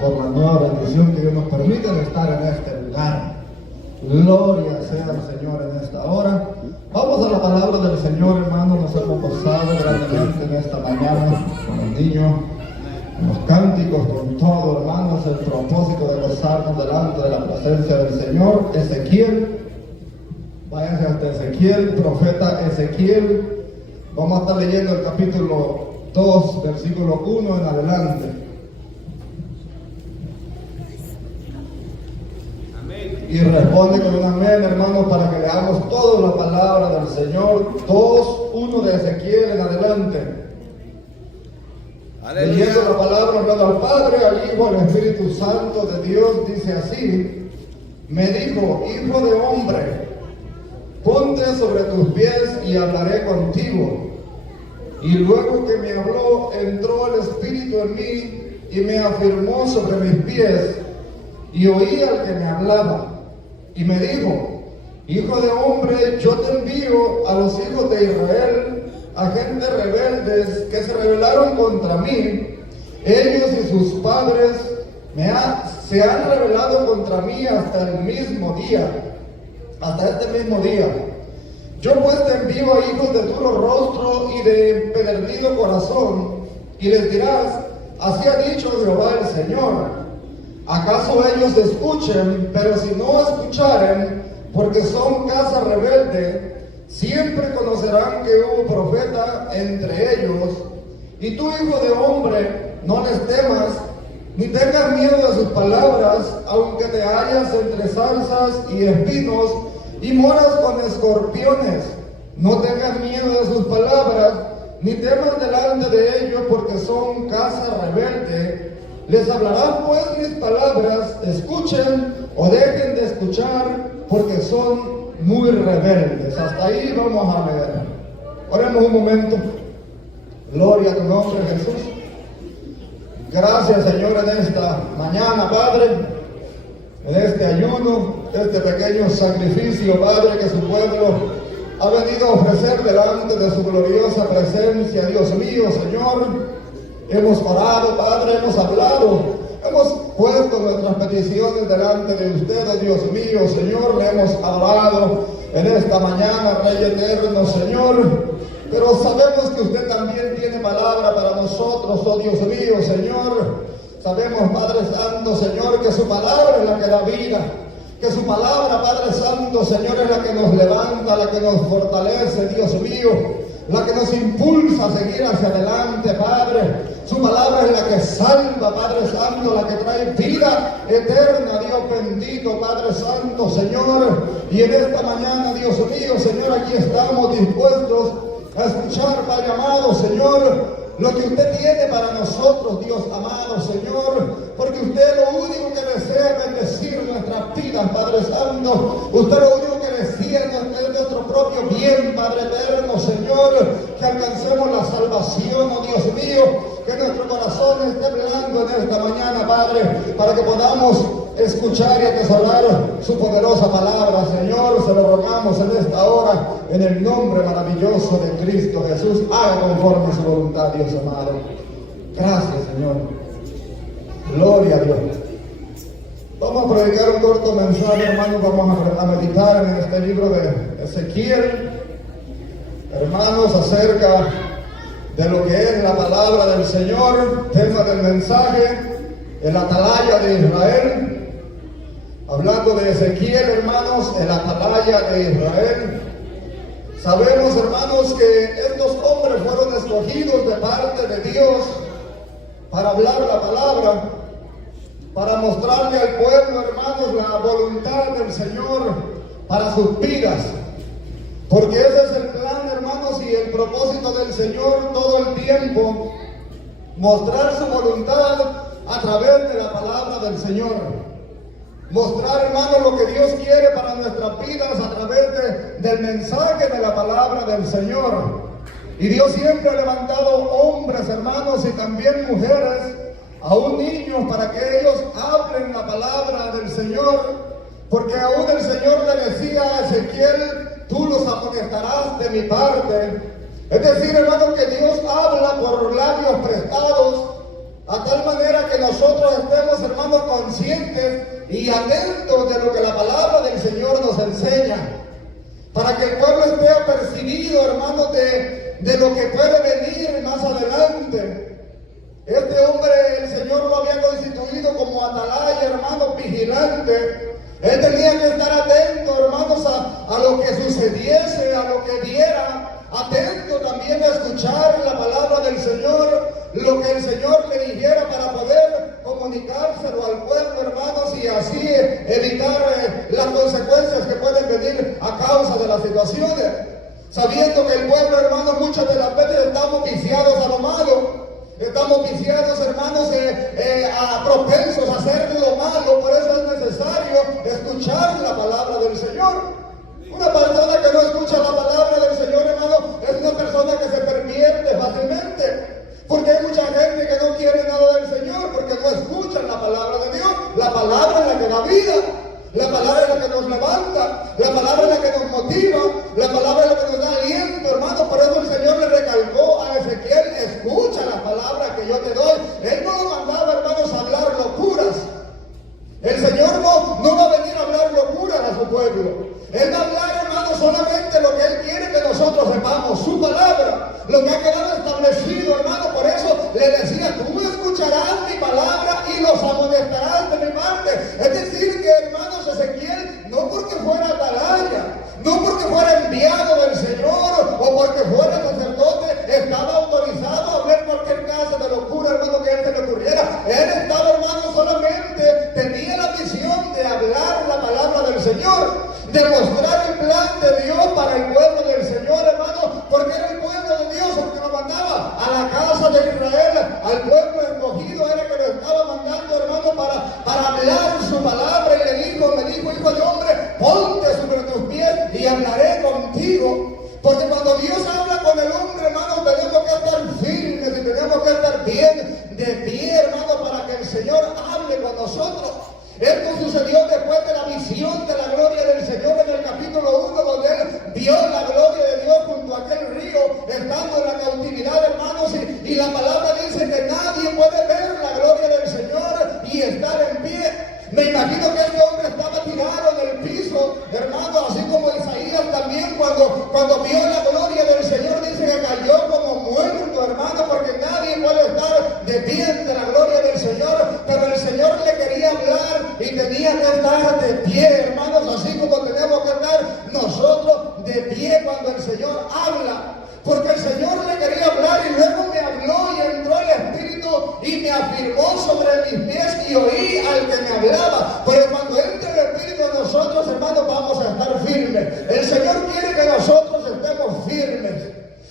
por la nueva bendición que Dios nos permite de estar en este lugar. Gloria sea al Señor en esta hora. Vamos a la palabra del Señor, hermano. Nos hemos gozado grandemente en esta mañana con los niños, con los cánticos, con todo, hermanos. El propósito de gozarnos delante de la presencia del Señor. Ezequiel, váyanse hasta Ezequiel, profeta Ezequiel. Vamos a estar leyendo el capítulo 2, versículo 1 en adelante. Y responde con un amén, hermanos, para que leamos toda la palabra del Señor. 2:1 de Ezequiel en adelante. Aleluya. Leyendo la palabra, hablando al Padre, al Hijo, al Espíritu Santo de Dios, dice así: me dijo, hijo de hombre, ponte sobre tus pies y hablaré contigo. Y luego que me habló, entró el Espíritu en mí y me afirmó sobre mis pies. Y oí al que me hablaba. Y me dijo, hijo de hombre, yo te envío a los hijos de Israel, a gente rebeldes que se rebelaron contra mí. Ellos y sus padres se han rebelado contra mí hasta el mismo día, hasta este mismo día. Yo pues te envío a hijos de duro rostro y de empedernido corazón, y les dirás, así ha dicho Jehová el Señor. ¿Acaso ellos escuchen? Pero si no escucharen, porque son casa rebelde, siempre conocerán que hubo profeta entre ellos. Y tú, hijo de hombre, no les temas, ni tengas miedo de sus palabras, aunque te hallas entre zarzas y espinos, y moras con escorpiones. No tengas miedo de sus palabras, ni temas delante de ellos, porque son casa rebelde. Les hablarán pues mis palabras, escuchen o dejen de escuchar, porque son muy rebeldes. Hasta ahí vamos a leer. Oremos un momento. Gloria a tu nombre, Jesús. Gracias, Señor, en esta mañana, Padre, en este ayuno, este pequeño sacrificio, Padre, que su pueblo ha venido a ofrecer delante de su gloriosa presencia. Dios mío, Señor, hemos orado, Padre, hemos hablado, hemos puesto nuestras peticiones delante de usted, Dios mío, Señor, le hemos adorado en esta mañana, Rey eterno, Señor, pero sabemos que usted también tiene palabra para nosotros, oh Dios mío, Señor. Sabemos, Padre Santo, Señor, que su palabra es la que da vida, que su palabra, Padre Santo, Señor, es la que nos levanta, la que nos fortalece, Dios mío, la que nos impulsa a seguir hacia adelante, Padre. Su palabra es la que salva, Padre Santo, la que trae vida eterna, Dios bendito, Padre Santo, Señor. Y en esta mañana, Dios mío, Señor, aquí estamos dispuestos a escuchar, Padre amado, Señor, lo que usted tiene para nosotros, Dios amado, Señor, porque usted lo único que desea es bendecir nuestras vidas, Padre Santo. Usted lo único que desea es nuestro propio bien, Padre eterno, Señor, que alcancemos la salvación, oh Dios mío, que nuestro corazón esté blando en esta mañana, Padre, para que podamos escuchar y atesorar su poderosa palabra, Señor. Se lo rogamos en esta hora, en el nombre maravilloso de Cristo Jesús. Haga conforme a su voluntad, Dios amado. Gracias, Señor. Gloria a Dios. Vamos a predicar un corto mensaje, hermanos. Vamos a meditar en este libro de Ezequiel, hermanos, acerca de lo que es la palabra del Señor. Tema del mensaje: el atalaya de Israel. Hablando de Ezequiel, hermanos, el atalaya de Israel. Sabemos, hermanos, que estos hombres fueron escogidos de parte de Dios para hablar la palabra, para mostrarle al pueblo, hermanos, la voluntad del Señor para sus vidas. Porque ese es el plan, hermanos, y el propósito del Señor todo el tiempo: mostrar su voluntad a través de la palabra del Señor. Mostrar, hermanos, lo que Dios quiere para nuestras vidas a través del mensaje de la palabra del Señor. Y Dios siempre ha levantado hombres, hermanos, y también mujeres, aún niños, para que ellos hablen la palabra del Señor. Porque aún el Señor le decía a Ezequiel: tú los amonestarás de mi parte. Es decir, hermanos, que Dios habla por labios prestados, a tal manera que nosotros estemos, hermanos, hermanos, conscientes y atentos de lo que la palabra del Señor nos enseña, para que el pueblo esté apercibido, hermanos, de lo que puede venir más adelante. Este hombre, el Señor lo había constituido como atalaya, hermanos, vigilante. Él tenía que estar atento, hermanos, a lo que sucediese, a lo que viera, atento también a escuchar la palabra del Señor, lo que el Señor le dijera para poder comunicárselo al pueblo, hermanos, y así evitar las consecuencias que pueden venir a causa de las situaciones. Sabiendo que el pueblo, hermanos, muchas de las veces estamos viciados a lo malo. Estamos viciados, hermanos, propensos a hacer lo malo. Por eso es necesario escuchar la palabra del Señor. Una persona que no escucha la palabra del Señor, hermano, es una persona que se pervierte fácilmente. Porque hay mucha gente que no quiere nada del Señor, porque no escuchan la palabra de Dios. La palabra es la que da vida. La palabra es la que nos levanta, la palabra es la que nos motiva, la palabra es la que nos da aliento, hermano. Por eso el Señor le recalcó a Ezequiel: escucha la palabra que yo te doy. Él no lo mandaba, hermanos, a hablar locuras. El Señor no va a venir a hablar locuras a su pueblo. Él va a hablar, hermanos, solamente lo que Él quiere que nosotros sepamos, su palabra, lo que ha quedado establecido, hermano. Por eso le decía: tú escucharás mi palabra y los amonestarás de mi parte. Es decir, que, hermanos, Ezequiel, no porque fuera atalaya, no porque fuera enviado del Señor o porque fuera sacerdote, estaba autorizado a hablar cualquier clase de locura, hermano, que a él se le ocurriera. Él estaba, hermano, solamente tenía la misión de hablar la palabra del Señor, de mostrar el plan de Dios para el pueblo del Señor, hermano, porque era el pueblo de Dios el que lo mandaba a la casa de Israel, al pueblo escogido, era que lo estaba mandando, hermano, para hablar su palabra. Y le dijo: hijo de hombre, ponte sobre tus pies y hablaré contigo. Porque cuando Dios habla con el hombre, hermano, tenemos que estar firmes y tenemos que estar bien de pie, hermano, para que el Señor hable con nosotros. Esto sucedió después de la visión de la gloria del Señor en el capítulo 1, donde él vio la gloria de Dios junto a aquel río, estando en la cautividad, hermanos, y la palabra dice que nadie puede ver la gloria del Señor y estar en pie. Me imagino que este hombre estaba tirado en el piso, hermano, así como Isaías también, cuando vio la gloria del Señor, dice que cayó como muerto, hermano, porque nadie puede estar de pie ante la gloria del Señor. Pero el Señor le quería hablar y tenía que estar de pie, hermanos, así como tenemos que estar nosotros de pie cuando el Señor habla. Porque el Señor le quería hablar y luego me habló y entró el Espíritu y me afirmó sobre mis pies y oí al que me hablaba. Pero cuando entre el Espíritu en nosotros, hermanos, vamos a estar firmes. El Señor quiere que nosotros estemos firmes.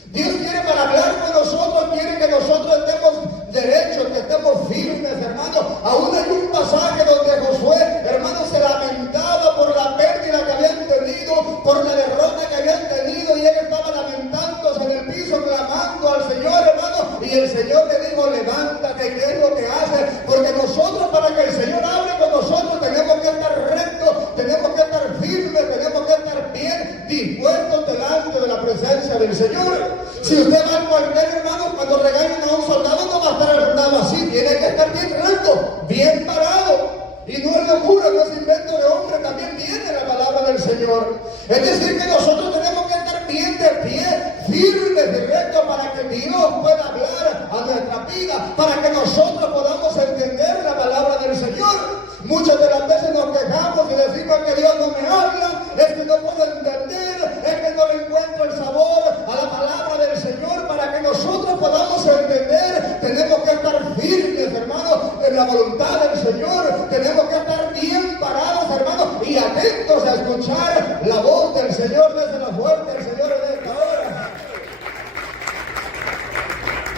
Dios quiere, para hablar con nosotros, quiere que nosotros estemos derechos, que estemos firmes, hermano. Aún hay un pasaje donde Josué, hermano, se lamentaba por la pérdida que habían tenido, por la derrota que habían tenido, y él estaba lamentándose en el piso, clamando al Señor, hermano. Y el Señor le dijo: levántate, ¿qué es lo que haces? Porque nosotros, para que el Señor hable con nosotros, tenemos que estar rectos, tenemos que estar firmes, tenemos que estar bien dispuestos delante de la presencia del Señor. Si usted va al cuartel, hermano, cuando regañan a un soldado, no va a estar sentado así, tiene que estar bien recto, bien parado. Y no es locura, no es invento de hombre, también viene la palabra del Señor. Es decir, que nosotros tenemos que estar bien de pie, firmes y rectos, para que Dios pueda hablar a nuestra vida, para que nosotros podamos entender la palabra del Señor. Muchas de las veces nos quejamos y decimos que Dios no me habla, es que no puedo entender, es que no le encuentro el sabor a la palabra del Señor. Para que nosotros podamos entender, tenemos que estar firmes, hermanos, en la voluntad del Señor. Tenemos que estar bien parados, hermanos, y atentos a escuchar la voz del Señor. Desde la fuerte el Señor en esta hora.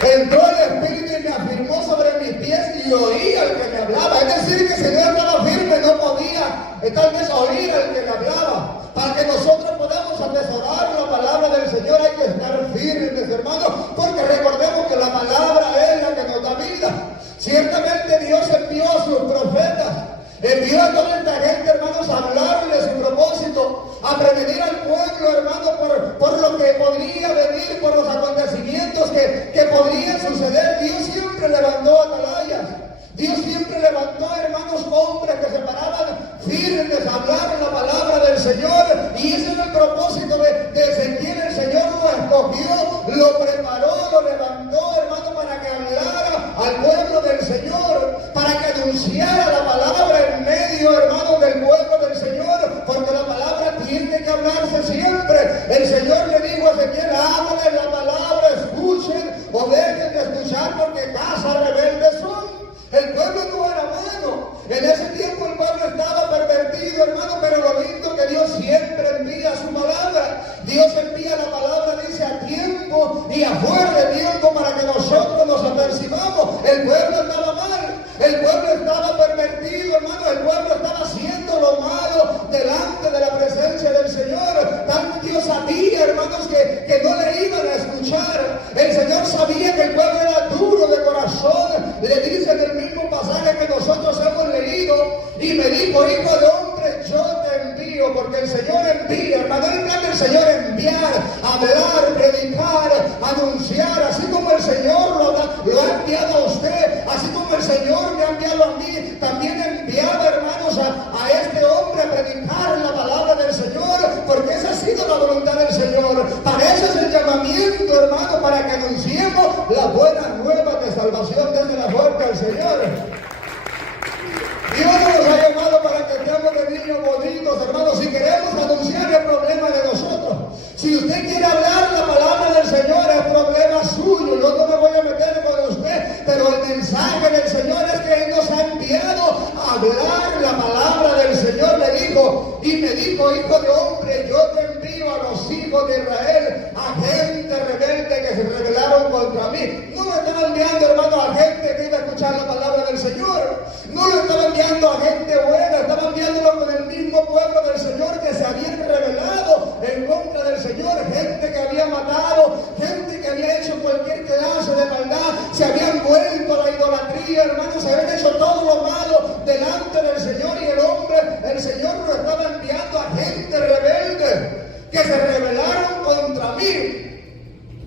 Entró el Espíritu y me afirmó sobre mis pies y oí al que me hablaba. Es decir, que si no estaba firme, no podía tal vez oír al que me hablaba. Para que nosotros podamos atesorar la palabra del Señor, hay que estar firmes, hermanos, porque recordemos que la palabra es la que nos da vida. Ciertamente Dios envió a sus profetas, envió a toda esta gente, hermanos, a hablarle su propósito, a prevenir al pueblo, hermano, por lo que podría venir, por los acontecimientos que podrían suceder. Dios siempre levantó atalayas, Dios siempre levantó levantó, hermanos, hombres que se paraban firmes a hablar la palabra del Señor. Y ese era el propósito de Ezequiel. El Señor lo escogió, lo preparó, lo levantó, hermano, para que hablara al pueblo del Señor, para que anunciara la palabra en medio, hermano, del pueblo del Señor, porque la palabra tiene que hablarse siempre. El Señor le dijo a Ezequiel: háblale la palabra, escuchen o dejen de escuchar, porque casa rebeldes son. El pueblo no era bueno. En ese tiempo el pueblo estaba pervertido, hermano, pero lo lindo que Dios siempre envía su palabra. Dios envía la palabra, dice, a tiempo y a fuera de tiempo, para que nosotros nos apercibamos. El pueblo estaba mal, el pueblo estaba pervertido, hermano, el pueblo estaba haciendo lo malo delante de la presencia del Señor. Tanto Dios sabía, hermanos, que no le iban a escuchar. El Señor sabía que el pueblo era duro de corazón. Le dice en el mismo pasaje que nosotros hemos leído: y me dijo, hijo de hombre, yo te envío. Porque el Señor envía, hermano, el Señor enviar, hablar, predicar, anunciar. Así como el Señor lo ha enviado a usted, así como el Señor me ha enviado a mí, también he enviado, hermanos, a este hombre a predicar la palabra del Señor, porque esa ha sido la voluntad del Señor. Para eso es el llamamiento, hermano, para que anunciemos las buenas nuevas de salvación desde la puerta del Señor. Dios nos ha llamado para que estemos de niños bonitos, hermanos. Si queremos anunciar el problema de nosotros, si usted quiere hablar la palabra del Señor, es problema suyo. Yo no me voy a meter con usted, pero el mensaje del Señor es que Él nos ha enviado a hablar la palabra del Señor. Le dijo, y me dijo, hijo de hombre, yo te envío a los hijos de Israel, a gente rebelde que se rebelaron contra mí. No lo estaba enviando, hermano, a gente que iba a escuchar la palabra del Señor. No lo estaba enviando a gente buena, estaba enviándolo con el mismo pueblo del Señor que se había rebelado en contra del Señor. Gente que había matado, gente que había hecho cualquier clase de maldad, se habían vuelto a la idolatría, hermanos, se habían hecho todo lo malo delante del Señor. Y el Señor lo estaba enviando a gente rebelde que se rebelaron contra mí.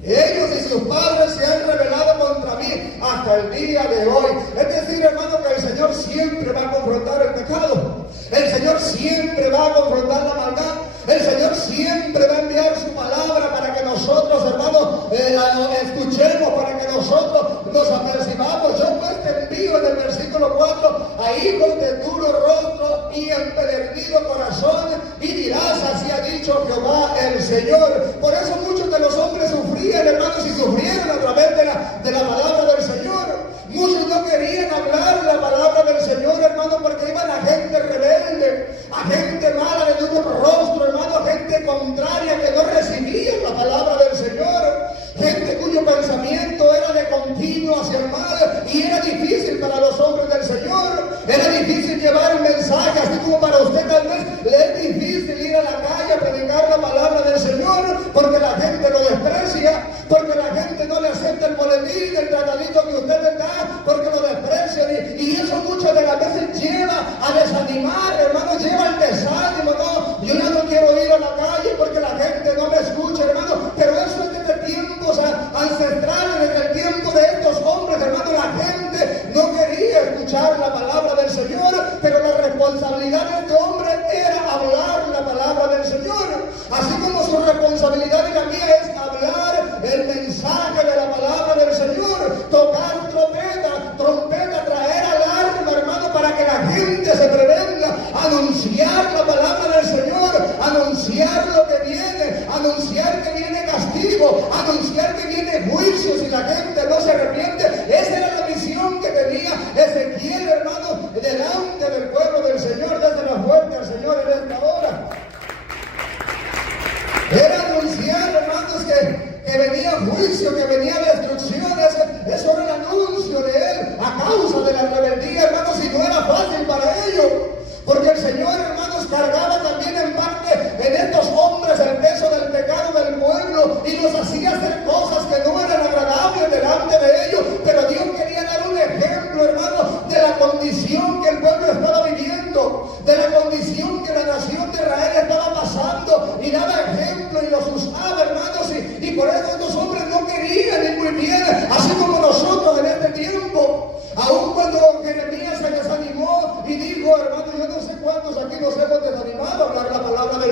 Ellos y sus padres se han rebelado contra mí hasta el día de hoy. Es decir, hermano, que el Señor siempre va a confrontar el pecado. El Señor siempre va a confrontar la maldad. El Señor siempre va a enviar su palabra para que nosotros, hermanos, la escuchemos, para que nosotros nos apercibamos. Yo pues te envío en el versículo 4 a hijos de duro rostro y empedernido corazón, y dirás, así ha dicho Jehová el Señor. Por eso muchos de los hombres sufrían, hermanos, y sufrieron a través de la palabra del Señor. Muchos no querían hablar la palabra del Señor, hermano, porque iban a gente rebelde, a gente mala de duro rostro, hermano, a gente contraria que no recibían la palabra del Señor, gente cuyo pensamiento era de continuo hacia el mal, y era difícil para los hombres del Señor, era difícil llevar el mensaje, así como para usted tal vez le es difícil ir a la calle a predicar la palabra del Señor, porque la gente lo desprecia, porque la gente no le acepta el boletín, el tratadito que usted le da, porque lo desprecian, y eso muchas de las veces lleva a desanimar, hermano, lleva al desánimo. No, yo ya no quiero ir a la calle porque la gente no me escucha, hermano, pero eso es desde tiempos ancestrales, desde el tiempo de estos hombres, hermano. La gente no quería escuchar la palabra del Señor, pero la responsabilidad de este hombre era hablar la palabra del Señor, así como su responsabilidad y la mía es hablar el mensaje de la palabra del Señor, tocar trompeta, traer alarma, hermano, para que la gente se prevenga, anunciar la palabra del Señor, anunciar lo que viene, anunciar que viene castigo, anunciar que viene juicio si la gente no se arrepiente. Esa era la misión que tenía Ezequiel, hermano, delante del pueblo del Señor, desde la puerta del Señor en esta hora. Era anunciar, hermanos, que venía juicio, que venía destrucción. Eso era el anuncio de él a causa de la rebeldía, hermanos, y no era fácil para ellos, porque el Señor, hermanos, cargaba también en parte en estos hombres el peso del pecado del pueblo y los hacía hacer cosas que no eran agradables delante de ellos. Pero Dios quería dar un ejemplo, hermanos, de la condición que el pueblo estaba viviendo, de la condición que la nación de Israel estaba pasando, y daba ejemplo y los usaba, hermanos, y por eso estos hombres no querían ir muy bien, así como nosotros en este tiempo. Aun cuando Jeremías se desanimó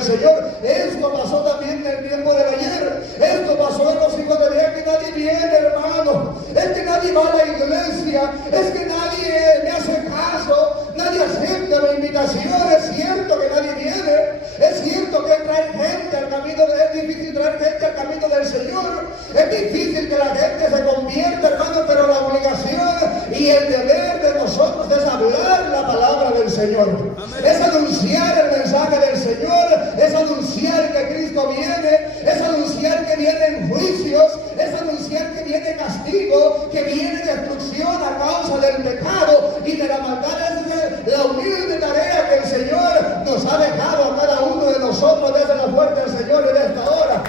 Señor. Esto pasó también en el tiempo del ayer. Esto pasó en los hijos de Leá, que nadie viene, hermano. Es que nadie va a la iglesia. Es que nadie me hace caso. Nadie acepta la invitación. Es cierto que nadie viene. Es cierto que traer gente al camino es difícil traer gente al camino del Señor. Es difícil que la gente se convierta, hermano, pero la obligación y el deber de nosotros es hablar la palabra del Señor. Amén. Es anunciar el mensaje del Señor, es anunciar que Cristo viene, es anunciar que vienen juicios, es anunciar que viene castigo, que viene destrucción a causa del pecado y de la maldad. Es la humilde tarea que el Señor nos ha dejado a cada uno de nosotros. Desde la fuerte al Señor en esta hora.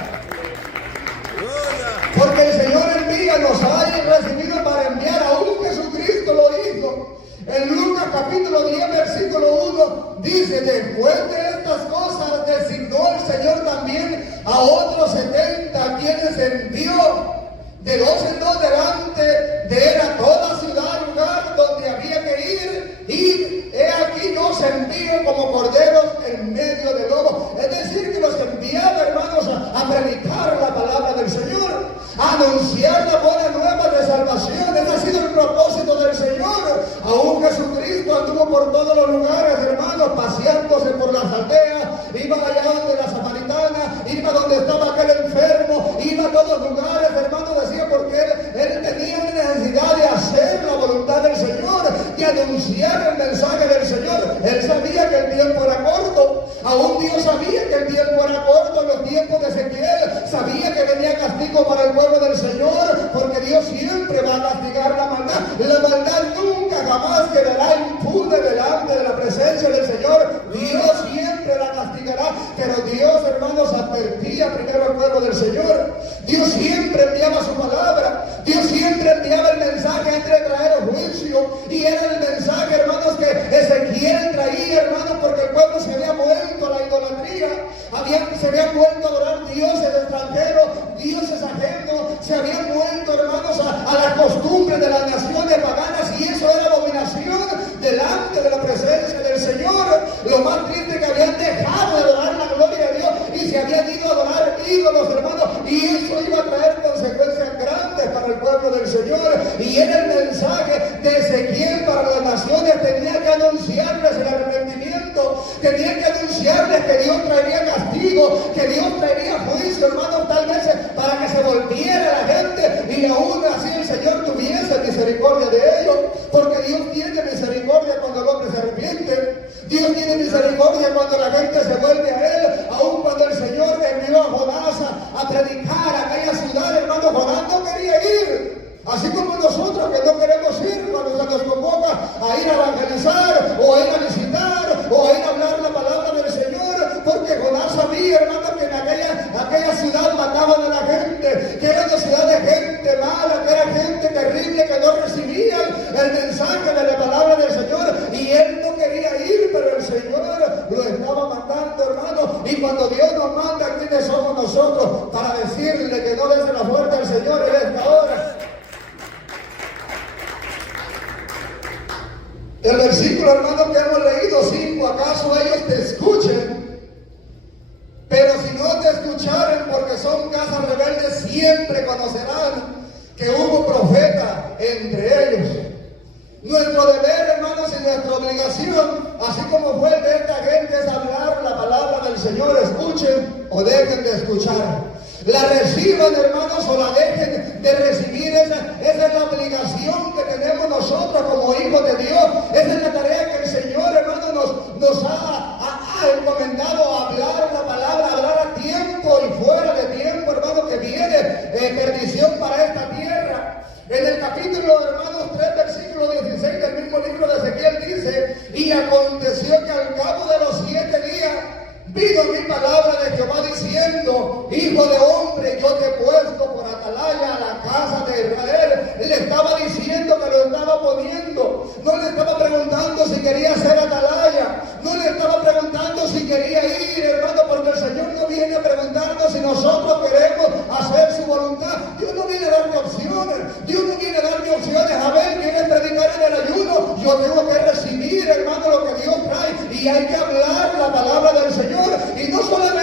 Porque el Señor envía, nos ha recibido para enviar, aún Jesucristo lo hizo. En Lucas capítulo 10 versículo 1 dice: después de estas cosas designó el Señor también a otros 70, a quienes envió de dos en dos delante de él a toda ciudad, lugar donde había que ir, y he aquí nos envío como corderos en medio de lobos. Es decir, que los enviaba, hermanos, a predicar la palabra del Señor, a anunciar la buena nueva de salvación. Ese ha sido el propósito del Señor. Aún Jesucristo anduvo por todos los lugares, hermanos, paseándose por las aldeas, iba allá donde la samaritana, iba donde estaba aquel enfermo, iba a todos los lugares, hermanos, decía, porque él tenía una necesidad de hacer la voluntad del Señor, de anunciar el mensaje del Señor. Él sabía que el tiempo era corto. Aún Dios sabía que el tiempo era corto en los tiempos de Ezequiel. Sabía que venía castigo para el pueblo del Señor, porque Dios siempre va a castigar la maldad. La maldad nunca jamás quedará impune delante de la presencia del Señor. Dios siempre la castigará. Pero Dios, hermanos, advertía primero al pueblo del Señor. Dios siempre enviaba su palabra. Dios siempre enviaba el mensaje antes de traer el juicio. Y era el mensaje, hermanos, que Ezequiel traía, hermanos, porque el pueblo se había vuelto a la idolatría. Se habían vuelto a adorar dioses extranjeros, dioses ajenos. Se habían vuelto, hermanos, a la costumbre de las naciones paganas. Y eso era abominación delante de la presencia del Señor. Lo más triste es que habían dejado de adorar la gloria de Dios y se habían ido a adorar ídolos, hermanos. Y eso iba a traer consecuencias grandes para el pueblo del Señor. Y era el mensaje de Ezequiel para las naciones. Tenía que anunciarles el arrepentimiento, tenía que anunciarles que Dios traería castigo, que Dios traería juicio, hermanos, tal vez para que se volviera la gente y aún así el Señor tuviese misericordia de ellos. Porque Dios tiene misericordia cuando el hombre se arrepiente. Dios tiene misericordia cuando la gente se vuelve a Él. Aún cuando el Señor envió a Jonás a predicar a aquella ciudad, hermano, Jonás no quería ir. Así como nosotros que no queremos ir cuando se nos convoca a ir a evangelizar, o a ir a visitar, o a ir a hablar la palabra del Señor, porque Jonás sabía, hermano, que en aquella ciudad mataban a la gente, que era una ciudad de gente mala, que era gente terrible, que no recibían el mensaje de la palabra del Señor, y él no quería ir, pero el Señor lo estaba mandando, hermano. Y cuando Dios nos manda, ¿quiénes somos nosotros para decirle que no le dé la fuerza al Señor en esta hora? El versículo, hermano, que hemos leído, 5, ¿acaso ellos te escuchen? Pero si no te escucharen, porque son casas rebeldes, siempre conocerán que hubo profeta entre ellos. Nuestro deber, hermanos, y nuestra obligación, así como fue el de esta gente, es hablar la palabra del Señor. Escuchen o dejen de escuchar. La reciban, hermanos, o la dejen de recibir. Esa es la obligación que tenemos nosotros como hijos de Dios. Esa es la tarea que el Señor, hermanos, nos ha encomendado a hablar la palabra, a hablar a tiempo y fuera de tiempo, hermanos, que viene perdición para esta tierra. En el capítulo, hermanos, 3, versículo 16 del mismo libro de Ezequiel dice: y aconteció que al cabo de los 7 días vino mi palabra de Jehová diciendo: hijo de hombre, yo te he puesto por atalaya a la casa de Israel. Él estaba diciendo que lo estaba poniendo. No le estaba preguntando si quería ser atalaya. No le estaba preguntando si quería ir, hermano, porque el Señor no viene a preguntarnos si nosotros queremos hacer su voluntad. Dios no viene a darme opciones. Dios no viene a darme opciones. A ver, ¿quieres predicar en el ayuno? Yo tengo que recibir, hermano, lo que Dios trae. Y hay que hablar la palabra del Señor. Y no solamente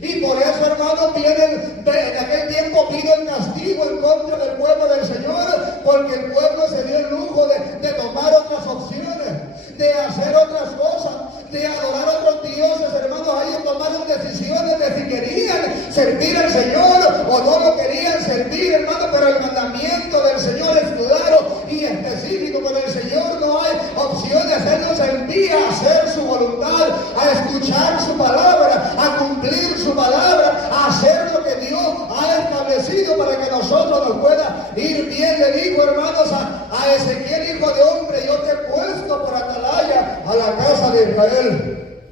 Y por eso, hermanos, en aquel tiempo vino el castigo en contra del pueblo del Señor, porque el pueblo se dio el lujo de tomar otras opciones, de hacer otras cosas, de adorar a otros dioses, hermanos. Ellos tomaron decisiones de si querían servir al Señor o no lo querían servir, hermanos, pero el mandamiento del Señor es claro y específico. Con el Señor no hay opciones. Él nos envía a hacer su voluntad, a escuchar su palabra, a cumplir su palabra, a hacer lo que Dios ha establecido para que nosotros nos pueda ir bien. Le dijo, hermanos, a Ezequiel, hijo de hombre, yo te he puesto por atalaya a la casa de Israel.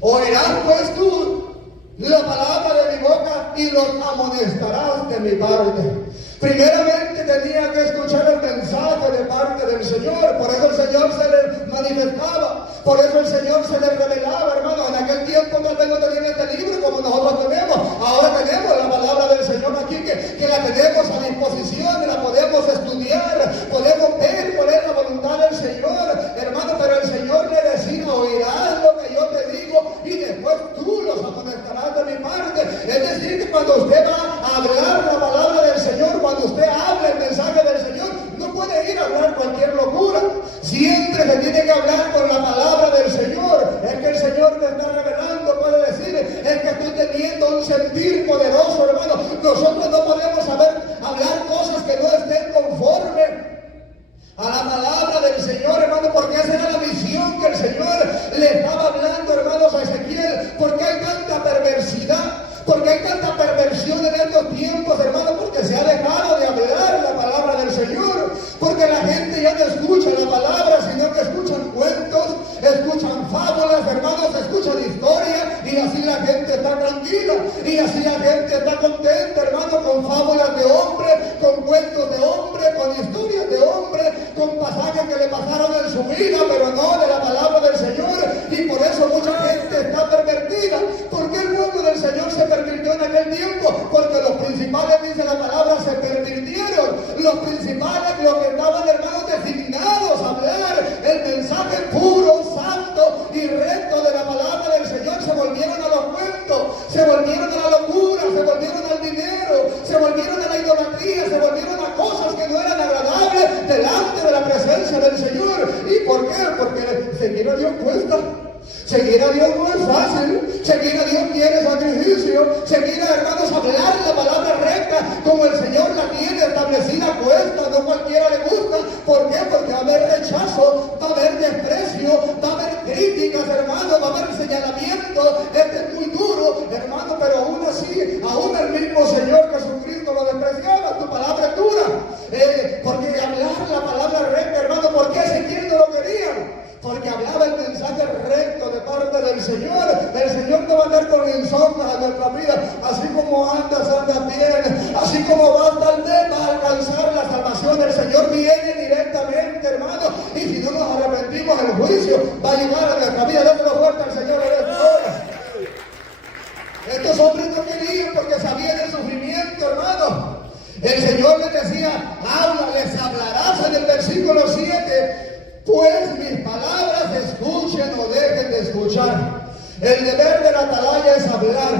Oirás pues tú la palabra de mi boca y los amonestarás de mi parte. Primeramente tenía que escuchar el mensaje de parte del Señor. Por eso el Señor se le manifestaba, por eso el Señor se le revelaba, hermano. En aquel tiempo tal vez no tenían este libro como nosotros tenemos. Ahora tenemos la palabra del Señor aquí, que la tenemos a disposición, la podemos estudiar, podemos ver cuál es la voluntad del Señor, hermano. Pero el Señor le decía, oirás lo que yo te digo y después tú los amonestarás de mi parte. Es decir, que cuando usted va a hablar la palabra del Señor, cuando usted habla el mensaje del Señor, no puede ir a hablar cualquier locura. Siempre se tiene que hablar con la palabra del Señor. Es que el Señor te está revelando, puede decir, es que estoy teniendo un sentir poderoso, hermano. Nosotros no podemos hablar cosas que no estén conforme a la palabra del Señor, hermano, porque esa era la visión que el Señor le estaba hablando, hermanos, a Ezequiel. Porque hay tanta perversidad, porque hay tanta perversión en estos tiempos, hermano, porque se ha dejado de hablar la palabra del Señor, porque la gente ya no escucha la palabra, sino que escuchan cuentos, escuchan fábulas, hermanos, escuchan historias, y así la gente está tranquila, y así la gente está contenta, hermano, con fábulas de hombre, con cuentos de hombre, con historias de hombre, con pasajes que le pasaron en su vida, pero no de la palabra del Señor. Y por eso mucha gente está pervertida. ¿Por qué el pueblo del Señor se pervirtió en aquel tiempo? Porque los principales, dice la palabra, se pervirtieron. Los principales, los que estaban, hermanos, designados a hablar el mensaje puro, santo y recto de la palabra del Señor, se volvieron a los cuentos, se volvieron a la locura, se volvieron al dinero, se volvieron a la idolatría, se volvieron a cosas que no eran agradables delante de la presencia del Señor. ¿Y por qué? Porque seguir a Dios cuesta. Seguir a Dios no es fácil. Seguir a Dios quiere sacrificio. Seguir a, hermanos, hablar la palabra recta como el Señor la tiene establecida cuesta. No cualquiera le gusta. ¿Por qué? Porque va a haber rechazo, va a haber desprecio, va a haber críticas, hermano, va a haber señalamiento. Este es muy duro, hermano, pero aún así, aún el mismo Señor Jesucristo lo despreciaba. Tu palabra es dura. Porque hablar la palabra recta, hermano, ¿por qué Ezequiel no lo quería? Porque hablaba el mensaje recto de parte del Señor. El Señor no va a andar con insomnios en nuestra vida. Así como andas, anda bien. Así como vas, tal vez va a alcanzar la salvación. El Señor viene directamente, hermano. Y si no nos arrepentimos, el juicio va a llegar a nuestra vida. Démoslo fuerte al Señor en esta hora. Estos hombres no querían porque sabían el sufrimiento, hermano. El Señor les decía, habla, les hablarás en el versículo 7. Pues mis palabras escuchen o dejen de escuchar. El deber de la atalaya es hablar.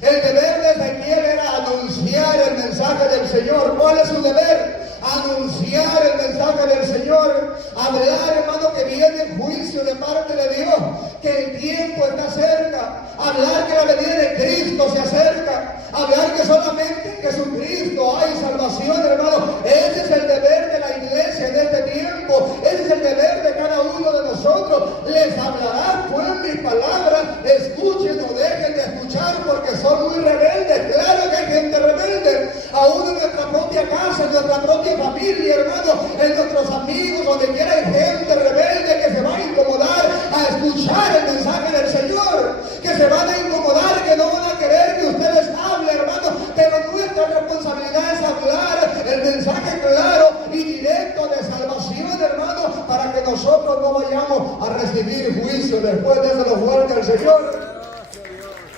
El deber de Ezequiel era anunciar el mensaje del Señor. ¿Cuál es su deber? Anunciar el mensaje del Señor. Hablar, hermano, que viene el juicio de parte de Dios, que el tiempo está cerca. Hablar que la venida de Cristo se acerca. Hablar que solamente en Jesucristo hay salvación, hermano. Ese es el deber de la iglesia en este tiempo. Ese es el deber de cada uno de nosotros. Les hablarán pues mis palabras. Escuchen o dejen de escuchar porque son muy rebeldes. Claro que hay gente rebelde. Aún en nuestra propia casa, en nuestra propia familia, hermano, en nuestros amigos, donde quiera hay gente rebelde que se va a incomodar a escuchar el mensaje del Señor. Que se van a incomodar, que no van a querer que ustedes hablen, hermano. Pero nuestra responsabilidad es hablar el mensaje claro y directo de salvación, hermano, para que nosotros no vayamos a recibir juicio después de eso fuerte al Señor.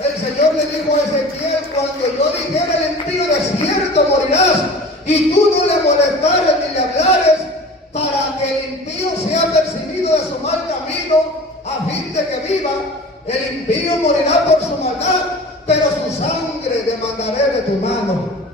El Señor le dijo a Ezequiel, cuando yo dijera el impío de cierto morirás, y tú no le molestares ni le hablares, para que el impío sea percibido de su mal camino, a fin de que viva. El impío morirá por su maldad, demandaré de tu mano.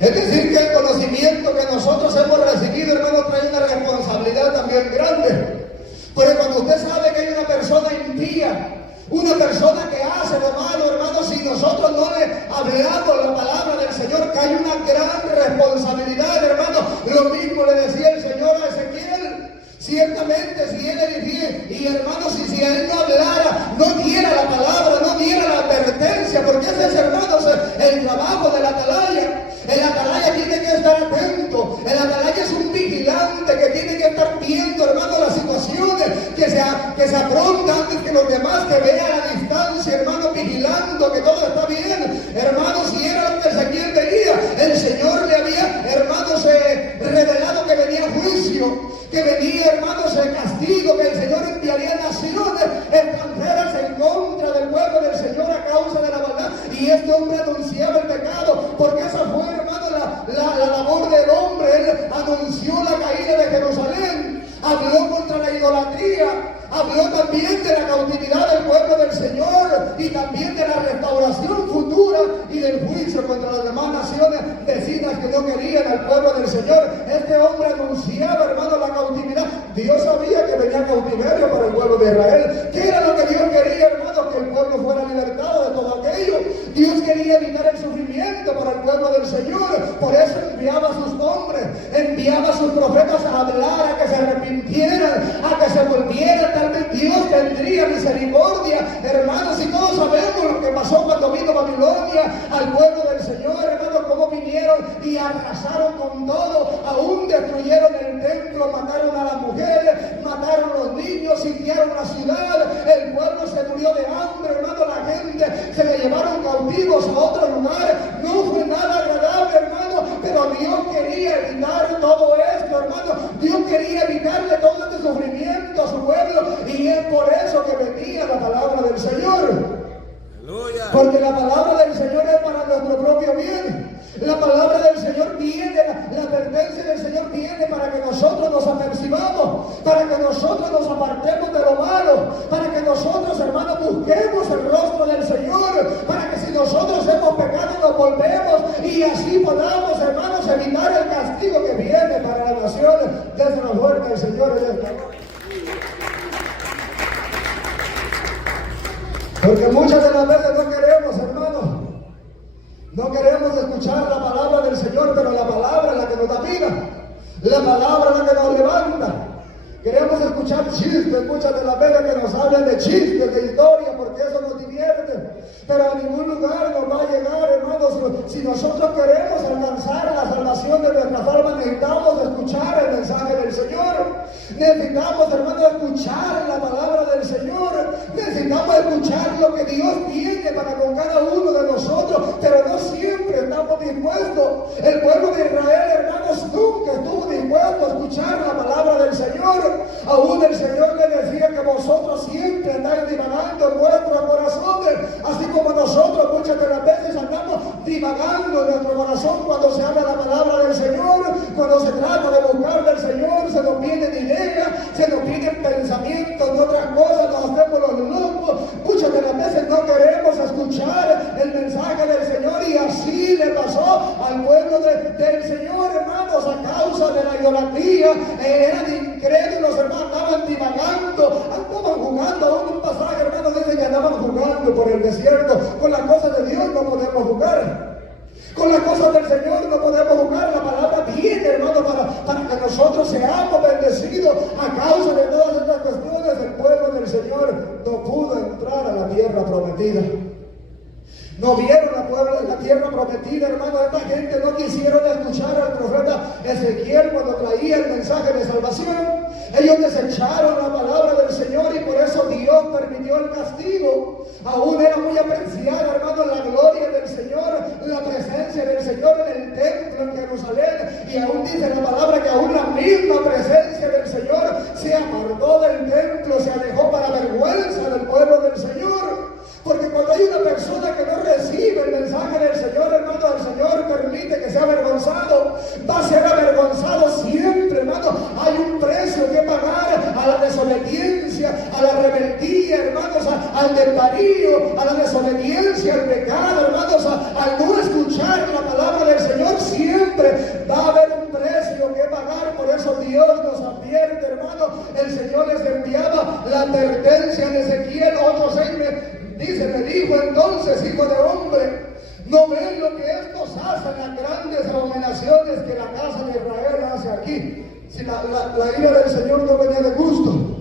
Es decir, que el conocimiento que nosotros hemos recibido, hermano, trae una responsabilidad también grande. Porque cuando usted sabe que hay una persona impía, una persona que hace lo malo, hermano, si nosotros no le hablamos la palabra del Señor, que hay una gran responsabilidad, hermano. Lo mismo le decía el Señor a Ezequiel. Ciertamente, si él elige, y hermano, si a él no hablara, no diera la palabra, no diera la advertencia, porque ese es, hermanos, el trabajo del atalaya. El atalaya tiene que estar atento. El atalaya es un vigilante que tiene que estar viendo, hermano, las situaciones que se afrontan antes que los demás, que vea a la distancia, hermano, vigilando que todo está bien. Hermano, si era lo que Ezequiel veía, el Señor le había, hermanos, revelado que venía juicio, que venía, hermanos, el castigo, que el Señor enviaría naciones extranjeras en contra del pueblo del Señor a causa de la maldad. Y este hombre anunciaba el pecado, porque esa fue, hermano, la labor del hombre. Él anunció la caída de Jerusalén, habló contra la idolatría, habló también de la cautividad del pueblo del Señor y también de la restauración futura y del juicio contra las demás naciones vecinas que no querían al pueblo del Señor. Este hombre anunciaba, hermano, la cautividad. Dios sabía que venía cautiverio para el pueblo de Israel. ¿Qué era lo que Dios quería, hermano? Que el pueblo fuera libertado de todo aquello. Dios quería evitar el sufrimiento para el pueblo del Señor. Por eso enviaba a sus hombres, enviaba a sus profetas a hablar, a que se arrepintieran, a que se volvieran. Tal vez Dios tendría misericordia, hermanos, y todos sabemos lo que pasó cuando vino Babilonia al pueblo del Señor, hermanos, cómo vinieron y arrasaron con todo, aún destruyeron el templo, mataron a las mujeres, mataron a los niños, sitiaron la ciudad, el pueblo se murió de hambre, hermano, la gente se le llevaron cautivos a otro lugar. No fue nada agradable, hermano, pero Dios quería evitar todo esto, hermano. Dios quería evitarle todo este sufrimiento a su pueblo, y es por eso que venía la palabra del Señor. Porque la palabra del Señor es para nuestro propio bien. La palabra del Señor viene, la advertencia del Señor viene para que nosotros nos apercibamos, para que nosotros nos apartemos de lo malo, para que nosotros, hermanos, busquemos el rostro del Señor, para que si nosotros hemos pecado nos volvemos y así podamos, hermanos, evitar el castigo que viene para las naciones desde la muerte del Señor en esta noche. Porque muchas de las veces no queremos, hermanos, no queremos escuchar la palabra del Señor, pero la palabra es la que nos da vida, la palabra es la que nos levanta. Queremos escuchar chistes, muchas de las veces que nos hablan de chistes, de historia, porque eso nos divierte. Pero a ningún lugar nos va a llegar, hermanos. Si nosotros queremos alcanzar la salvación de nuestras almas, necesitamos escuchar el mensaje del Señor. Necesitamos, hermanos, escuchar la palabra del Señor. Necesitamos escuchar lo que Dios tiene para con cada uno de nosotros, pero no siempre estamos dispuestos. El pueblo de Israel, hermanos, nunca estuvo dispuesto a escuchar la palabra del Señor. Aún el Señor le decía que vosotros siempre andáis divagando en vuestros corazones, así como nosotros muchas de las veces andamos divagando en nuestro corazón cuando se habla la palabra del Señor. Cuando se trata de buscar del Señor, se nos vienen ideas, se nos vienen pensamientos de otras cosas, nos hacemos los locos. Muchas de las veces no queremos escuchar el mensaje del Señor, y así le pasó al pueblo del Señor, hermanos, a causa de la idolatría. Eran incrédulos, hermanos, andaban divagando, andaban jugando. Aún un pasaje, hermanos, dice que andaban jugando por el desierto. Con las cosas de Dios no podemos jugar. Con las cosas del Señor no podemos jugar. La palabra viene, hermano, para que nosotros seamos bendecidos. A causa de todas estas cuestiones, el pueblo del Señor no pudo entrar a la tierra prometida. No vieron la tierra prometida, hermano. Esta gente no quisieron escuchar al profeta Ezequiel cuando traía el mensaje de salvación. Ellos desecharon la palabra del Señor, y por eso Dios permitió el castigo. Aún era muy apreciada, hermano, la gloria del Señor, la presencia del Señor en el templo en Jerusalén. Y aún dice la palabra que aún la misma presencia del Señor se apartó del templo, se alejó para vergüenza del pueblo del Señor. Porque cuando hay una persona que no recibe el mensaje del Señor, hermano, el Señor permite que sea avergonzado. Va a ser avergonzado siempre, hermano. Hay un precio que pagar a la desobediencia, a la rebeldía, hermanos, al desvarío, a la desobediencia, al pecado, hermanos. les enviaba la advertencia en Ezequiel 8:6, dice, me dijo entonces, hijo de hombre, ¿no ven lo que estos hacen, las grandes abominaciones que la casa de Israel hace aquí? Si la ira del Señor no venía de gusto.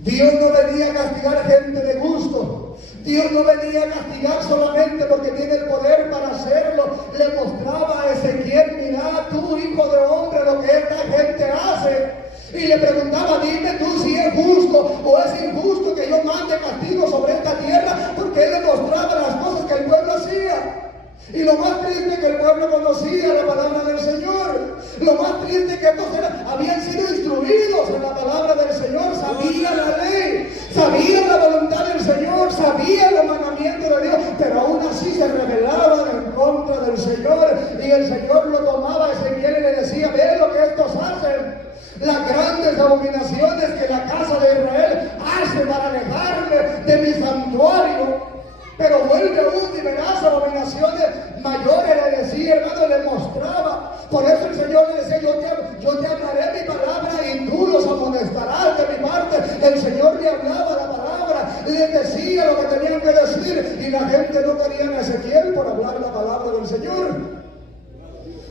Dios no venía a castigar gente de gusto. Dios no venía a castigar solamente porque tiene el poder para hacerlo. Le mostraba a Ezequiel, mira tú, hijo de hombre, lo que esta gente hace. Y le preguntaba, dime tú si es justo o es injusto que yo mande castigo sobre esta tierra, porque él le mostraba las cosas que el pueblo hacía. Y lo más triste es que el pueblo conocía la palabra del Señor. Lo más triste es que estos habían sido instruidos en la palabra del Señor, sabían la ley, sabían la voluntad del Señor, sabían los mandamientos de Dios, pero aún así se rebelaban en contra del Señor. Y el Señor lo tomaba a Ezequiel y le decía, ve lo que estos hacen, las grandes abominaciones que la casa de Israel hace para alejarme de mi santuario. Pero vuelve aún y verás abominaciones mayores, le decía, hermano, le mostraba. Por eso el Señor le decía, yo te hablaré mi palabra y tú los amonestarás de mi parte. El Señor le hablaba la palabra, le decía lo que tenían que decir, y la gente no quería a Ezequiel por hablar la palabra del Señor.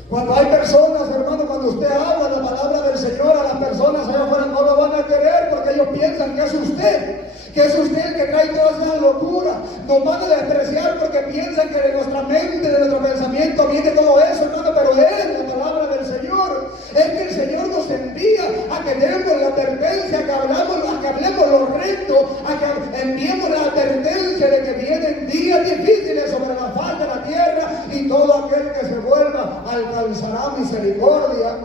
Cuando hay personas, hermano, cuando usted habla la palabra del Señor, a las personas allá afuera no lo van a querer porque ellos piensan que es usted el que trae toda esa locura. Nos van a despreciar porque piensan que de nuestra mente, de nuestro pensamiento viene todo eso, hermano, pero es la palabra del Señor. Es que el Señor nos envía a que demos la advertencia, a que hablemos lo recto, a que enviemos la advertencia de que vienen días difíciles sobre la faz de la tierra y todo aquel que se vuelva alcanzará misericordia.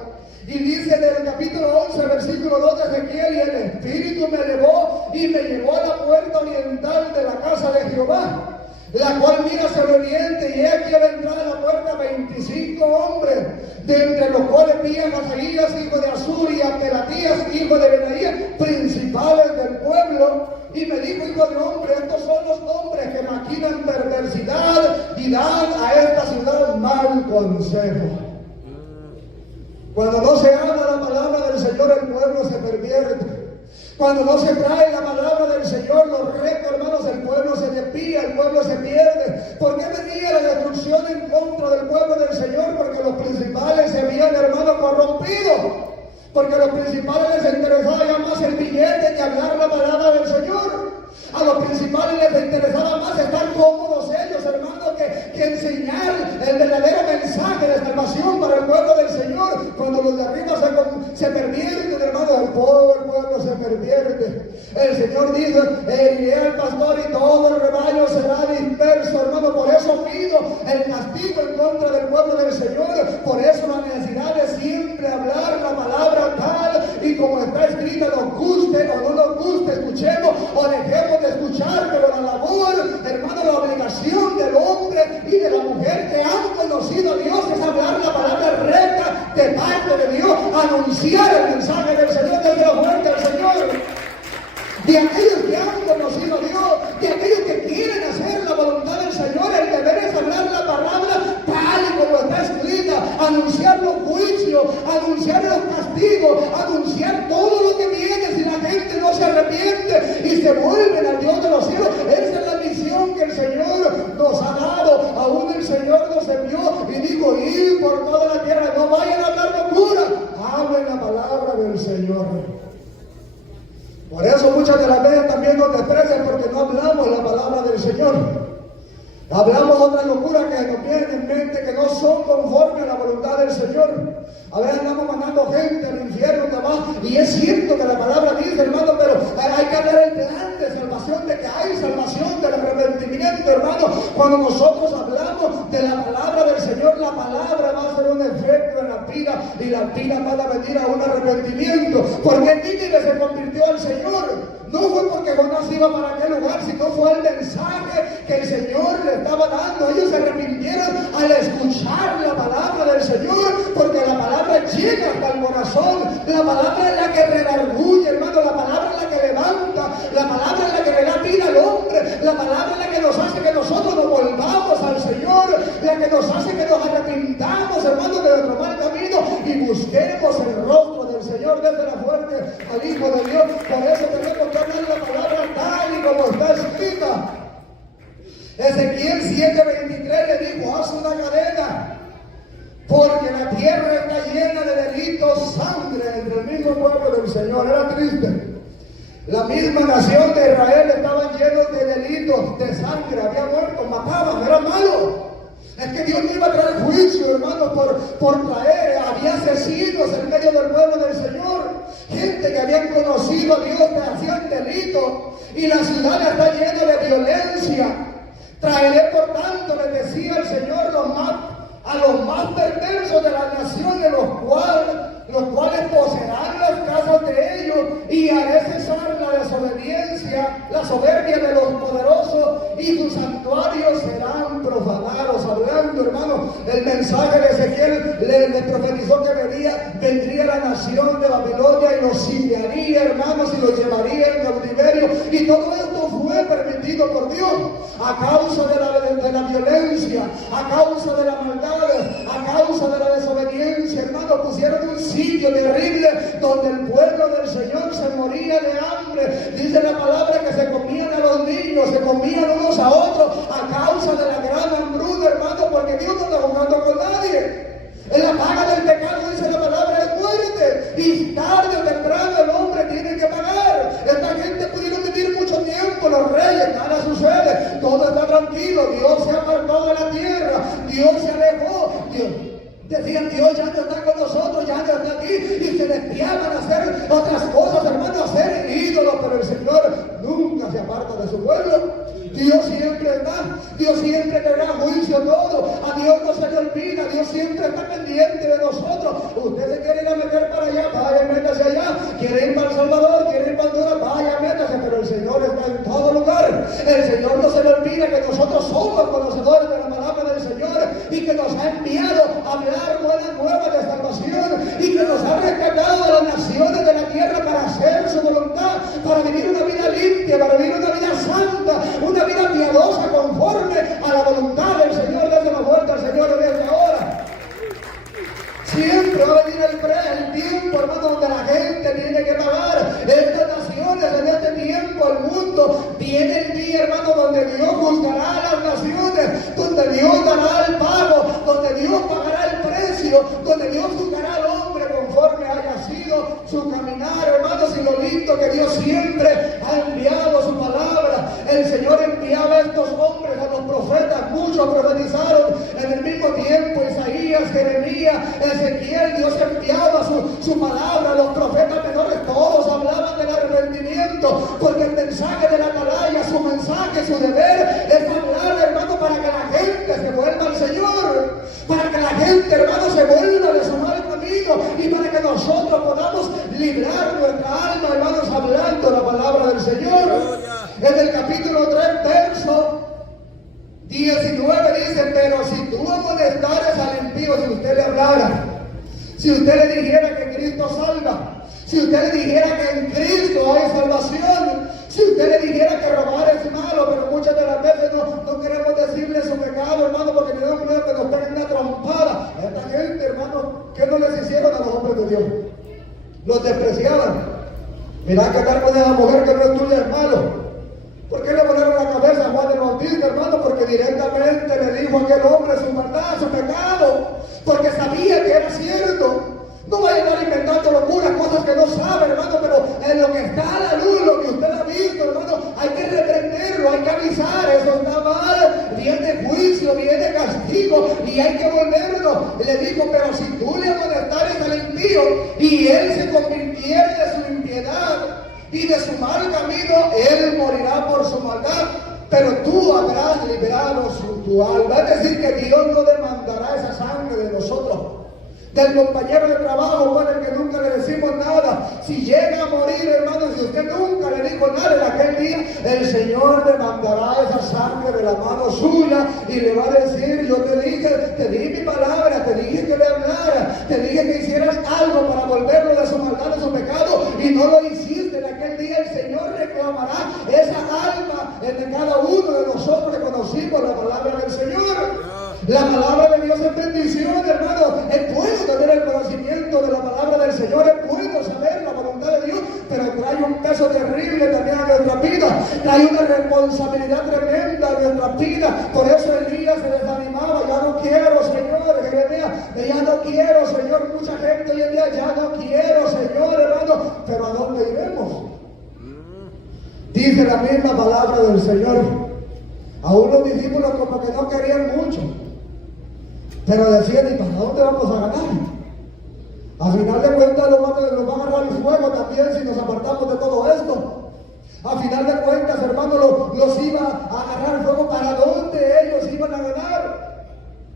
Y dice en el capítulo 11, versículo 2 de Ezequiel, y el Espíritu me elevó y me llevó a la puerta oriental de la casa de Jehová, la cual mira hacia el oriente, y he aquí a la entrada de la puerta 25 hombres, de entre los cuales vi a Masaías, hijo de Azur, y a Pelatías, hijo de Benaías, principales del pueblo. Y me dijo, hijo de hombre, estos son los hombres que maquinan perversidad y dan a esta ciudad mal consejo. Cuando no se habla la palabra del Señor, el pueblo se pervierte. Cuando no se trae la palabra del Señor, los rectos, hermanos, el pueblo se desvía, el pueblo se pierde. ¿Por qué venía la destrucción en contra del pueblo del Señor? Porque los principales se habían, hermanos, corrompido. Porque a los principales les interesaba ya más el billete que hablar la palabra del Señor. A los principales les interesaba más estar cómodos ellos, hermanos, que enseñar el verdadero mensaje de salvación para el pueblo del Señor. Cuando los de arriba se pervierten, hermanos, el pueblo se pervierte. El Señor dice, heriré al pastor y todo el rebaño será disperso, hermano. Por eso pido el castigo en contra del pueblo del Señor. Por eso la necesidad de siempre hablar la palabra tal y como está escrita, nos guste o no nos guste, escuchemos o dejemos de escuchar, pero la labor, hermano, la obligación del hombre y de la mujer que han conocido a Dios es hablar la palabra recta de parte de Dios, anunciar el mensaje del Señor, desde la muerte del Señor. De aquellos que han conocido a Dios, de aquellos que quieren hacer la voluntad del Señor, el deber es hablar la palabra tal y como está escrita, anunciar los juicios, anunciar los castigos, anunciar todo lo que viene si la gente no se arrepiente y se vuelven al Dios de los cielos. Esa es la misión que el Señor nos ha dado. Aún el Señor nos envió y dijo, ir por toda la tierra, no vayan a hablar locura, hablen la palabra del Señor. Por eso muchas de las veces también nos desprecian porque no hablamos la palabra del Señor. Hablamos otras locuras que nos vienen en mente que no son conformes a la voluntad del Señor. A veces andamos mandando gente al infierno y es cierto que la palabra dice, hermano, pero hay que hablar el plan de salvación, de que hay salvación, del arrepentimiento, hermano. Cuando nosotros hablamos de la palabra del Señor, la palabra va a hacer un efecto en la vida y la vida va a venir a un arrepentimiento. Porque Nínive se convirtió al Señor. No fue porque Jonás iba para aquel lugar, sino fue el mensaje que el Señor le estaba dando. Ellos se arrepintieron al escuchar la palabra del Señor, porque la palabra llega hasta el corazón. La palabra es la que redarguye, hermano. La palabra es la que levanta. La palabra es la que le da vida al hombre. La palabra es la que nos hace que nosotros nos volvamos al Señor. La que nos hace que nos arrepintamos, hermano, de nuestro mal camino y busquemos el rostro del Señor. Desde la fuerte fuerte al Hijo de Dios. Por eso tenemos que hablar la palabra tal y como está escrita. Ezequiel 7:23 le dijo: haz una cadena, porque la tierra está llena de delitos, sangre entre el mismo pueblo del Señor. Era triste. La misma nación de Israel estaba llena de delitos, de sangre, había muerto, mataban, era malo. Es que Dios no iba a traer juicio, hermanos, por traer, había asesinos en medio del pueblo del Señor, gente que habían conocido a Dios, que hacían delitos, y la ciudad está llena de violencia. Traeré por tanto, les decía el Señor, a los más perversos de las naciones, los cuales poseerán las casas de ellos, y haré cesar la desobediencia, la soberbia de los poderosos, y sus santuarios serán profanados. Hablando, hermano, el mensaje de Ezequiel le profetizó que vendría la nación de Babilonia y los sitiaría, hermanos, y los llevaría en cautiverio, y todo esto fue permitido por Dios a causa de la violencia, a causa de la maldad, a causa de la desobediencia. Hermanos, pusieron un sitio terrible donde el pueblo del Señor se moría de hambre. Dice la palabra que se comían a los niños, se comían unos a otros a causa de la gran hambruna, hermano, porque Dios no está jugando con nadie. En la paga del pecado, dice la palabra, es muerte, y tarde o temprano el hombre tiene que pagar. Esta gente pudieron vivir mucho tiempo, los reyes, nada sucede, todo está tranquilo, Dios se apartó de la tierra, Dios se alejó, decían: Dios ya no está con nosotros, ya no está aquí, y se despiaban a hacer otras cosas, hermanos, a ser ídolos, pero el Señor nunca se aparta de su pueblo. Dios siempre está, Dios siempre tendrá juicio todo, a Dios no se le olvida, Dios siempre está pendiente de nosotros. Usted se quiere ir a meter para allá, vaya, métase allá, quiere ir para El Salvador, quiere ir para Honduras, vaya, métase, pero el Señor está en todo lugar. El Señor no se le olvida que nosotros somos conocedores de la palabra del Señor, y que nos ha enviado a hablar buenas nuevas de salvación, y que nos ha rescatado de las naciones de la tierra para hacer su voluntad, para vivir una vida limpia, para vivir una vida santa, una vida piadosa conforme a la voluntad del Señor. Desde la vuelta al Señor desde ahora. Siempre va a venir el tiempo, hermano, donde la gente tiene que pagar. Estas naciones, en este tiempo, el mundo, viene el día, hermano, donde Dios juzgará a las naciones, donde Dios dará el pago, donde Dios pagará el precio, donde Dios juzgará al hombre conforme haya sido su caminar, hermanos. Y lo lindo que Dios siempre ha enviado su palabra. El Señor enviaba a estos hombres, a los profetas, muchos profetizaron en el mismo tiempo: Isaías, Jeremías, Ezequiel. Dios enviaba su palabra. Los profetas menores todos hablaban del arrepentimiento, porque el mensaje de la atalaya, su mensaje, su deber es hablar, hermano, para que la gente se vuelva al Señor, para que la gente, hermano, se vuelva de su mal camino, y para que nosotros podamos librar nuestra alma, hermanos, hablando la palabra del Señor. En el capítulo 3, verso 19 dice: pero si tú amonestares al impío, si usted le hablara, si usted le dijera que Cristo salva, si usted le dijera que en Cristo hay salvación, si usted le dijera que robar es malo, pero muchas de las veces no queremos decirle su pecado, hermano, porque tenemos miedo que nos peguen una trompada. A esta gente, hermano, ¿qué no les hicieron a los hombres de Dios? Los despreciaban. Mirá que andar con esa mujer que no es tuya es malo. ¿Por qué le volaron la cabeza a Juan el Bautista, hermano? Porque directamente le dijo a aquel hombre su maldad, su pecado, porque sabía que era cierto. No vaya a estar inventando locuras, cosas que no sabe, hermano, pero en lo que está a la luz, lo que usted ha visto, hermano, hay que reprenderlo, hay que avisar: eso está mal, viene juicio, viene castigo, y hay que volverlo. Y le dijo: pero si tú le amonestares al impío, y él se convirtiera de su impiedad y de su mal camino, él morirá por su maldad, pero tú habrás liberado tu alma. Es decir, que Dios no demandará esa sangre de nosotros, del compañero de trabajo con el que nunca le decimos nada. Si llega a morir, hermano, si usted nunca le dijo nada en aquel día, el Señor demandará esa sangre de la mano suya y le va a decir: yo te di mi palabra, te dije que le hablara, te dije que hicieras algo para volverlo de su maldad, de su pecado, y no lo hiciste. En aquel día el Señor reclamará esa alma de cada uno de nosotros que conocimos la palabra del Señor. La palabra de Dios es bendición, hermano. Es bueno tener el conocimiento de la palabra del Señor, es bueno saber la voluntad de Dios. pero trae un peso terrible también a nuestra vida, trae una responsabilidad tremenda a nuestra vida. Por eso Elías se desanimaba: ya no quiero, Señor. Jeremías: ya no quiero, Señor. Mucha gente hoy en día: ya no quiero, Señor, hermano. Pero ¿a dónde iremos? Dice la misma palabra del Señor. Aún los discípulos como que no querían mucho, pero decían: ¿y para dónde vamos a ganar? A final de cuentas nos va a agarrar el fuego también si nos apartamos de todo esto. A final de cuentas, hermano, los iba a agarrar el fuego. ¿Para dónde ellos iban a ganar?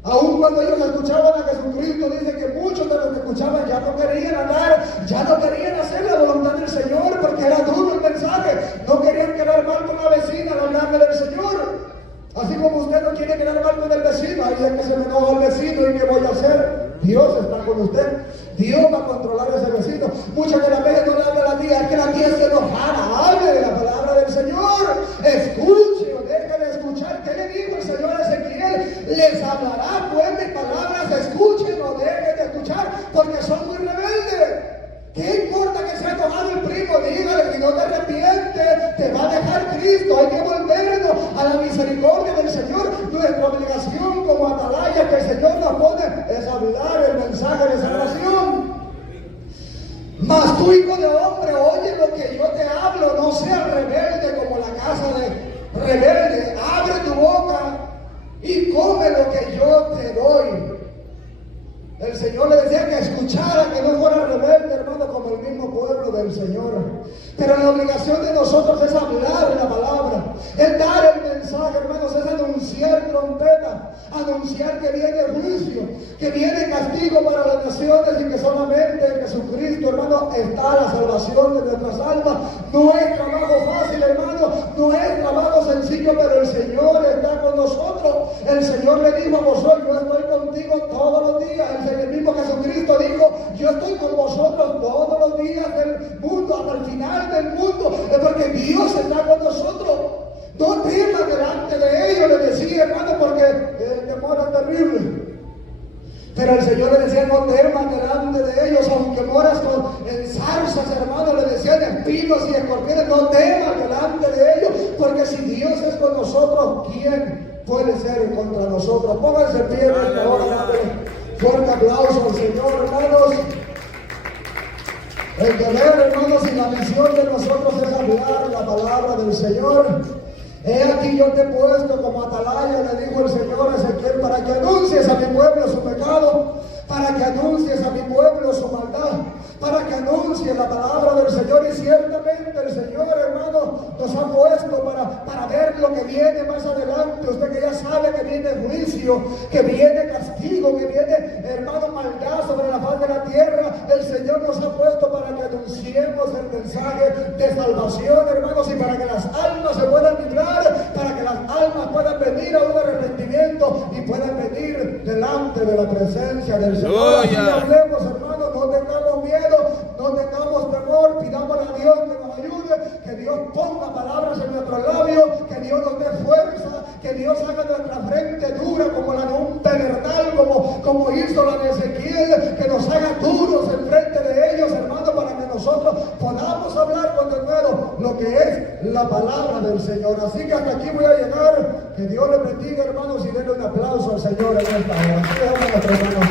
Aún cuando ellos escuchaban a Jesucristo, dice que muchos de los que escuchaban ya no querían andar, ya no querían hacer la voluntad del Señor, porque era duro el mensaje. No querían quedar mal con la vecina al hablarle del Señor. Así como usted no quiere quedar mal con el vecino, ahí es que se me enoja el vecino, ¿y qué voy a hacer? Dios está con usted. Dios va a controlar a ese vecino. Muchas de las veces no le habla a la tía, es que la tía se enojada. Hable de la palabra del Señor. Escuche o deje de escuchar. ¿Qué le dijo el Señor a Ezequiel? Les hablará pues mis palabras. Escuchen o dejen de escuchar, porque son muy rebeldes. ¿Qué importa que sea enojado el primo? Dígale: si no te arrepientes, te va a dejar Cristo. Hay que volvernos a la misericordia del Señor. Nuestra obligación como atalaya que el Señor nos pone es hablar el mensaje de salvación. Mas tú, hijo de hombre, oye lo que yo te hablo. No seas rebelde como la casa de rebelde. Abre tu boca y come lo que yo te doy. El Señor le decía que escuchara, que no fuera rebelde, hermano, como el mismo pueblo del Señor. Pero la obligación de nosotros es hablar la palabra, es dar el mensaje, hermanos, es anunciar trompeta, anunciar que viene juicio, que viene castigo para las naciones y que solamente en Jesucristo, hermano, está la salvación de nuestras almas. No es trabajo fácil, hermano, no es trabajo sencillo, pero el Señor está con nosotros. El Señor le dijo a vosotros: yo estoy contigo todos los días. El mismo Jesucristo dijo: yo estoy con vosotros todos los días del mundo, hasta el final del mundo. Es porque Dios está con nosotros. No temas delante de ellos, le decía, hermano, porque el temor es terrible. Pero el Señor le decía: no temas delante de ellos, aunque moras en zarzas, hermano, le decían espinos y escorpiones, no temas delante de ellos, porque si Dios es con nosotros, ¿quién puede ser contra nosotros? Pónganse en pie en esta hora, fuerte aplauso al Señor, hermanos. El deber, hermanos, y la misión de nosotros es hablar la palabra del Señor. He aquí yo te he puesto como atalaya, le dijo el Señor a Ezequiel, para que anuncies a mi pueblo su pecado, para que anuncies a mi pueblo su maldad, para que anuncies la palabra del Señor. Y ciertamente el Señor, hermano, nos ha puesto para ver lo que viene más adelante. Usted que ya sabe que viene juicio, que viene castigo, que viene, hermano, maldad sobre la faz de la tierra. El Señor nos ha puesto para que anunciemos el mensaje de salvación, hermanos, y para que las almas se puedan librar, para que las almas puedan venir a un arrepentimiento y puedan venir delante de la presencia del Señor. Así hablemos, hermanos, no tengamos miedo, no tengamos temor, pidamos a Dios que nos ayude, que Dios ponga palabras en nuestros labios, que Dios nos dé fuerza, que Dios haga nuestra frente dura como la de un pedernal, como hizo la de Ezequiel, que nos haga duros en frente de ellos, hermanos, para que nosotros podamos hablar con denuedo lo que es la palabra del Señor. Así que hasta aquí voy a llegar. Que Dios les bendiga, hermanos, y denle un aplauso al Señor en esta hora. Así dejamos nuestras manos.